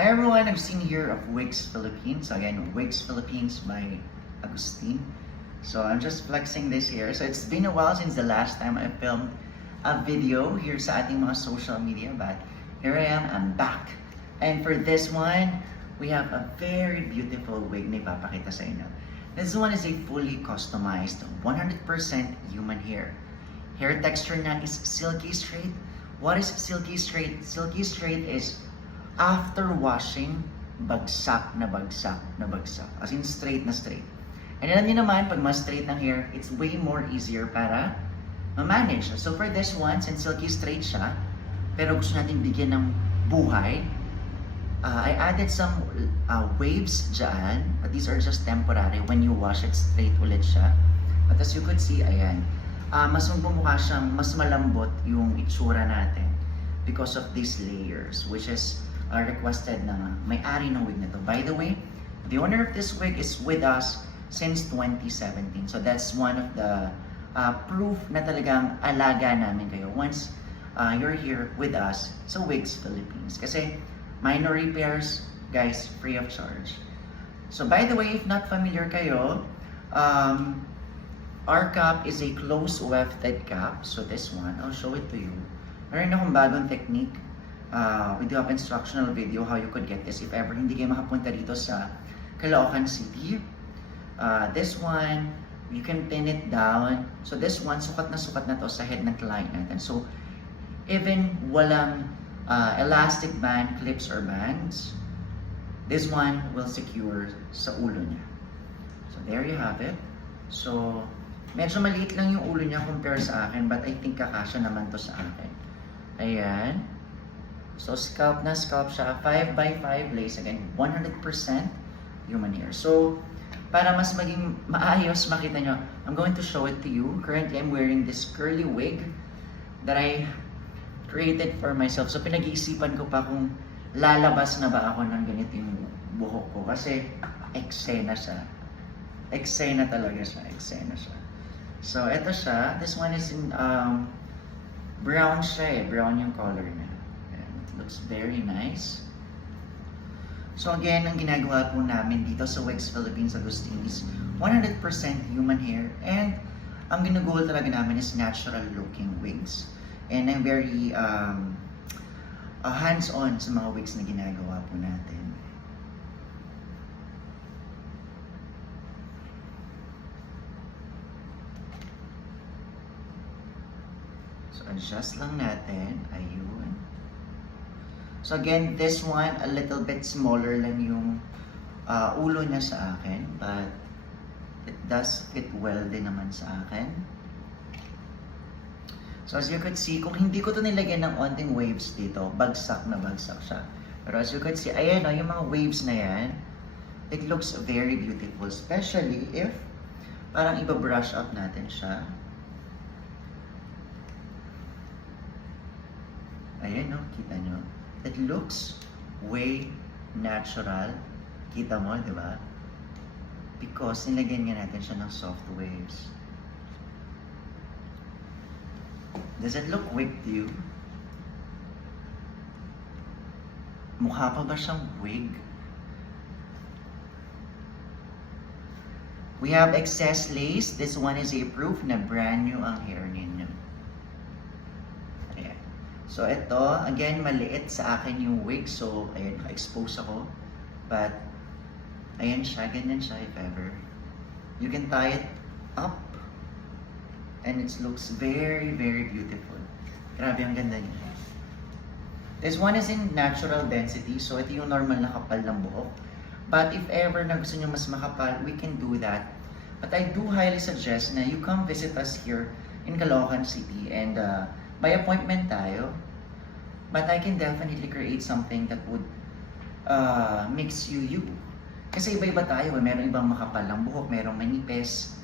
Hi everyone, I'm Agustin here of Wigs Philippines. Again, Wigs Philippines by Agustin. So I'm just flexing this here. So it's been a while since the last time I filmed a video here sa ating mga social media, but here I am, I'm back. And for this one, we have a very beautiful wig na ipapakita sa inyo. This one is a fully customized, 100% human hair. Hair texture na is silky straight. What is silky straight? Silky straight is after washing, bagsak na bagsak na bagsak. As in straight na straight. And alam niyo naman, pag mas straight ng hair, it's way more easier para ma-manage. So for this one, since silky straight siya, pero gusto natin bigyan ng buhay, I added some waves dyan, but these are just temporary. When you wash it, straight ulit siya. But as you could see, ayan, mas bumukha siyang mas malambot yung itsura natin because of these layers, which is requested na may-ari ng wig na to. By the way, the owner of this wig is with us since 2017. So that's one of the proof na talagang alaga namin kayo once you're here with us sa Wigs Philippines. Kasi minor repairs, guys, free of charge. So by the way, if not familiar kayo, our cap is a close wefted cap. So this one, I'll show it to you. Meron akong bagong technique. We do have instructional video how you could get this if ever hindi kayo makapunta dito sa Caloocan City. This one, you can pin it down. So this one, sukat na to sa head ng client natin. So even walang elastic band, clips or bands, this one will secure sa ulo niya. So there you have it. So medyo maliit lang yung ulo niya compare sa akin, but I think kakasya naman to sa akin. Ayan. So scalp na scalp siya, 5x5 lace, again 100% human hair. So para mas maging maayos makita nyo, I'm going to show it to you. Currently I'm wearing this curly wig that I created for myself. So pinag-iisipan ko pa kung lalabas na ba ako ng ganito yung buhok ko kasi eksena siya. Eksena talaga siya, eksena siya. So eto siya, this one is in brown siya eh, brown yung color niya. Looks very nice. So again, ang ginagawa po namin dito sa Wigs Philippines Agustin is 100% human hair, and ang ginugol talaga namin is natural looking wigs. And I'm very hands-on sa mga wigs na ginagawa po natin. So adjust lang natin, ayun. So again, this one, a little bit smaller lang yung ulo niya sa akin, but it does fit well din naman sa akin. So as you could see, kung hindi ko to nilagyan ng onting waves dito, bagsak na bagsak siya. Pero as you could see, ayan o, yung mga waves na yan, it looks very beautiful, especially if parang iba-brush up natin siya. Ayan o, kita nyo. It looks way natural. Kita mo, di ba? Because nilagyan nga natin siya ng soft waves. Does it look wig to you? Mukha pa ba siyang wig? We have excess lace. This one is a proof na brand new ang hair ninyo. Ayan. So ito, again, maliit sa akin yung wig. So, ayan, naka-expose ako. But, ayan siya, ganyan siya if ever. You can tie it up. And it looks very, very beautiful. Grabe, ang ganda niya. This one is in natural density. So, ito yung normal na kapal ng buhok. But if ever na gusto nyo mas makapal, we can do that. But I do highly suggest na you come visit us here in Caloocan City. And by appointment tayo. But I can definitely create something that would mix you. Kasi iba-iba tayo. Meron ibang makapal ng buhok, merong manipis.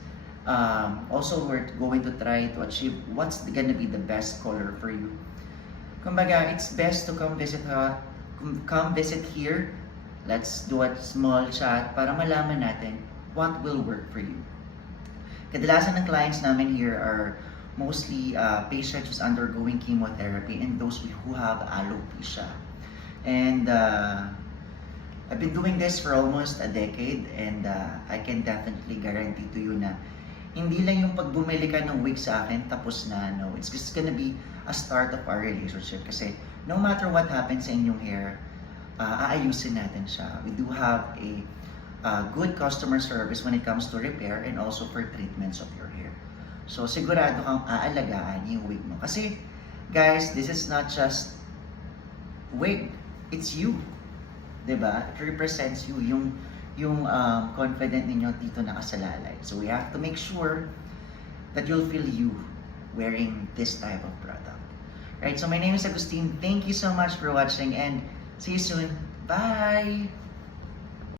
Also, we're going to try to achieve what's gonna be the best color for you. Kumbaga, it's best to come visit here. Let's do a small chat para malaman natin what will work for you. Kadalasan ng clients namin here are mostly patients who's undergoing chemotherapy and those who have alopecia. And I've been doing this for almost a decade and I can definitely guarantee to you na hindi lang yung pag bumili ka ng wig sa akin tapos na, no. It's just gonna be a start of our relationship kasi no matter what happens sa inyong hair, aayusin natin siya. We do have a good customer service when it comes to repair and also for treatments of your hair. So sigurado kang aalagaan yung wig mo. Kasi guys, this is not just wig, it's you. 'Di ba? It represents you, yung confident ninyo dito nakasalalay. So we have to make sure that you'll feel you wearing this type of product. Right? So my name is Agustin. Thank you so much for watching and see you soon. Bye!